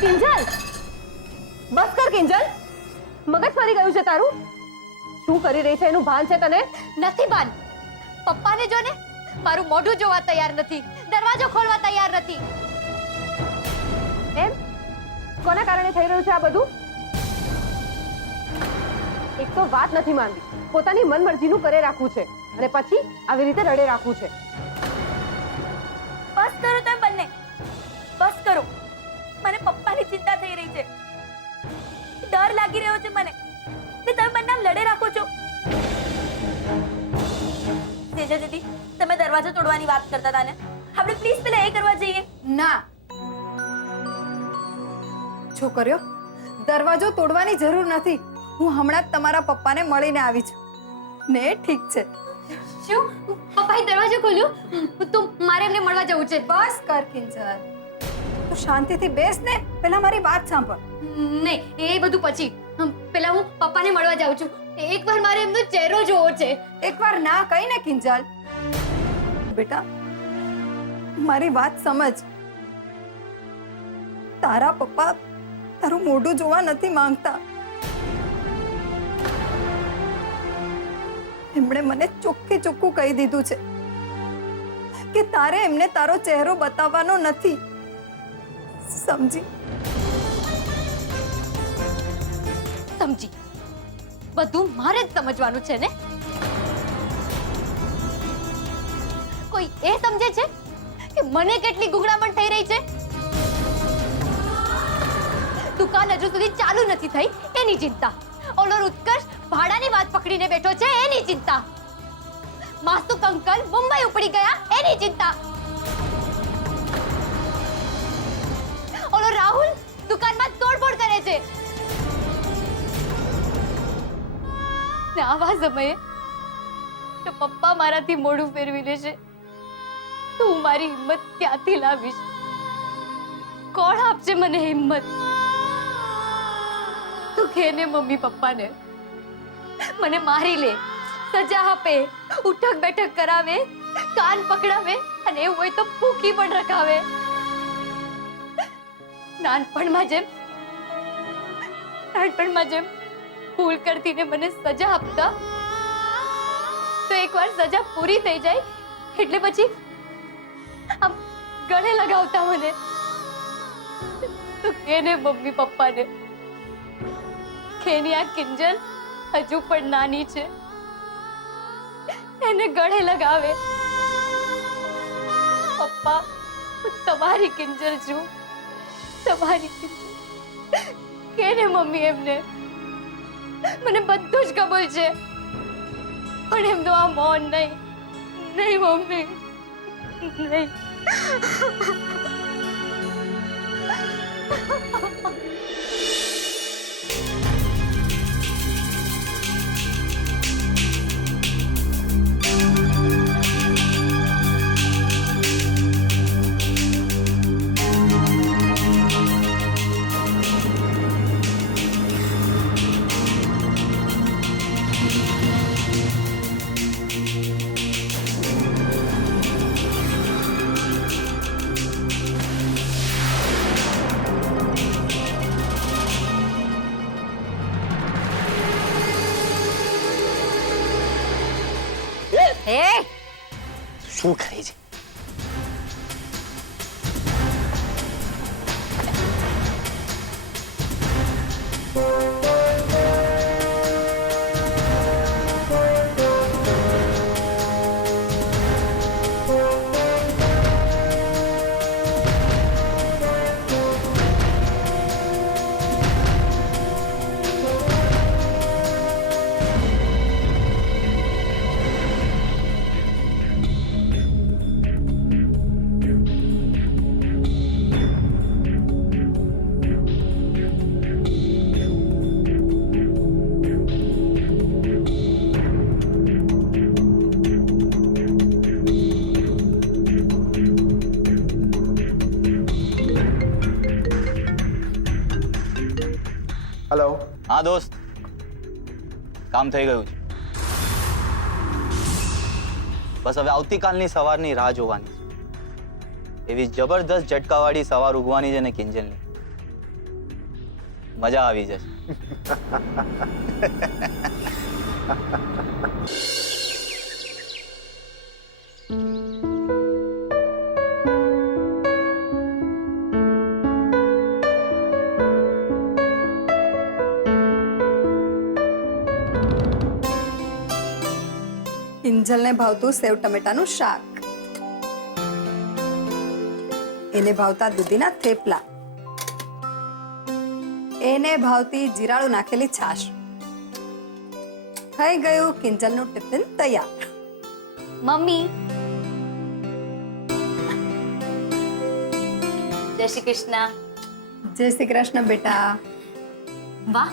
કિંજલ, બસ કર કિંજલ, મગજ ફરી ગયું છે તારું? શું કરી રહી છે એનું ભાન છે તને? નથી ભાન. પપ્પાને જો ને, મારું મોઢું જોવા તૈયાર નથી, દરવાજો ખોલવા તૈયાર નથી. એમ કોના કારણે થઈ રહ્યું છે આ બધું? એક તો વાત નથી માનવી, પોતાની મનમરજીનું કરે રાખવું છે અને પછી આવી રીતે રડે રાખવું છે. બસ કરો તમે બંને, બસ કરો. મને પપ્પાની ચિંતા થઈ રહી છે, ડર લાગી રહ્યો છે મને કે તમે બંને આમ લડે રાખો છો. તેજા દીદી, તમે દરવાજો તોડવાની વાત કરતા હતા ને, આપણે પ્લીઝ પેલા એ કરવા જઈએ. ના છોકરીઓ, દરવાજો તોડવાની જરૂર નથી. હું હમણાં જ તમારા પપ્પાને મળીને આવી છું ને ઠીક છે. શું પપ્પાએ દરવાજો ખોલ્યો? તો મારે એમને મળવા જવું છે. બસ કર કિંજલ, તું શાંતિથી બેસ ને, પહેલા મારી વાત સાંભળ. નહીં, એ બધું પછી. પેલા હું પપ્પાને મળવા જાઉં છું. એકવાર મારે એમનો ચહેરો જોવો છે. એકવાર ના કહી ને કિંજલ. બેટા મારી વાત સમજ. તારા પપ્પા તારું મોઢું જોવા નથી માંગતા. એમણે મને ચોખ્ખે ચોખ્ખું કહી દીધું છે કે તારે એમને તારો ચહેરો બતાવવાનો નથી. સમજી? સમજી. બધું મારે જ સમજવાનું છે ને? કોઈ એ સમજે છે કે મને કેટલી ગુંગળામણ થઈ રહી છે? દુકાન હજુ સુધી ચાલુ નથી થઈ એની ચિંતા. ઓલો ઉત્કર્ષ ભાડાની વાત પકડીને બેઠો છે એની ચિંતા. માસ્તુક અંકલ મુંબઈ ઉપડી ગયા એની ચિંતા. ઓલો રાહુલ દુકાનમાં તોડફોડ કરે છે. ને આવા સમયે તો પપ્પા મારાથી મોઢું ફેરવી લેશે તો હું મારી હિંમત ક્યાંથી લાવીશ? કોણ આપશે મને હિંમત? તું કહે ને મમ્મી પપ્પાને, મને મારી લે, સજા આપે, ઉઠક બેઠક કરાવે, કાન પકડાવે અને એવું હોય તો ભૂખી પણ રખાવે. નાનપણમાં જેમ ભૂલ કરતીને મને સજા આપતા, તો એકવાર સજા પૂરી થઈ જાય એટલે પછી આમ ગળે લગાવતા મને. તો કે ને મમ્મી પપ્પાને, ખેની આ કિંજલ હજુ પણ નાની છે, એને ગળે લગાવે. પપ્પા, હું તમારી કિંજલ છું, તમારી કિંજલ. કે ને મમ્મી એમને, મને બધું જ કબૂલ છે, પણ એમનો આ મૌન નહીં. નહીં મમ્મી, નહીં. શું કરે છે? हेलो। हाँ दोस्त, काम થઈ ગયું છે. બસ હવે આવતીકાલની સવારની રાહ જોવાની છે. એવી જબરદસ્ત ઝટકાવાળી સવાર ઉગવાની છે ને કિંજલની. મજા આવી જશે. કિંજલને ભાવતું સેવ ટમેટાનું શાક, એને ભાવતા દૂધીના થેપલા, એને ભાવતી જીરાળું નાખેલી છાશ. થઈ ગયું કિંજલનું ટિફિન તૈયાર. મમ્મી જય શ્રી કૃષ્ણ. જય શ્રી કૃષ્ણ બેટા. વાહ,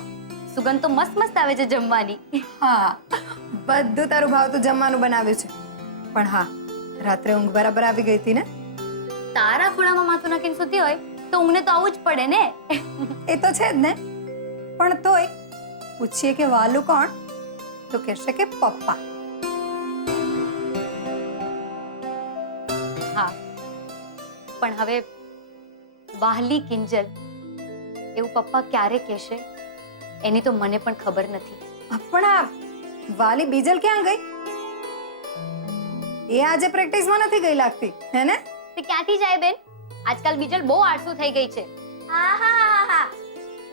સુગંધ તો મસ્ત મસ્ત આવે છે જમવાની. હા, બધું તારું ભાવતું જમવાનું બનાવ્યું છે. પણ હા, રાત્રે ઊંઘ બરાબર આવી ગઈ હતી ને? તારા ખોળામાં માથું નાખીને સૂતી હોય તો ઊંઘને તો આવું જ પડે ને. એ તો છે જ ને. પણ તોય પૂછીએ કે વાલું કોણ, તો કહેશે કે પપ્પા. હા, પણ હવે વાહલી કિંજલ એવું પપ્પા ક્યારે કહેશે એની તો મને પણ ખબર નથી. પણ આ વાલી બીજલ ક્યાં ગઈ? એ આજે પ્રેક્ટિસમાં નથી ગઈ લાગતી, હે ને? તે ક્યાંથી જાય બેન? આજકાલ બીજલ બહુ આળસુ થઈ ગઈ છે. આહા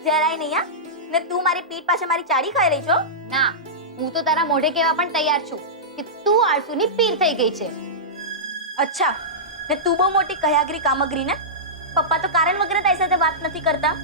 જરાય નહીં હા. ને તું મારી પીઠ પાસે મારી ચાડી ખાઈ રહી છો? ના, હું તો તારા મોઢે કહેવા પણ તૈયાર છું કે તું આળસુની પીર થઈ ગઈ છે. અચ્છા, ને તું બહુ મોટી કયાગરી કામગરી ને? પપ્પા તો કારણ વગર તારી સાથે વાત નથી કરતા.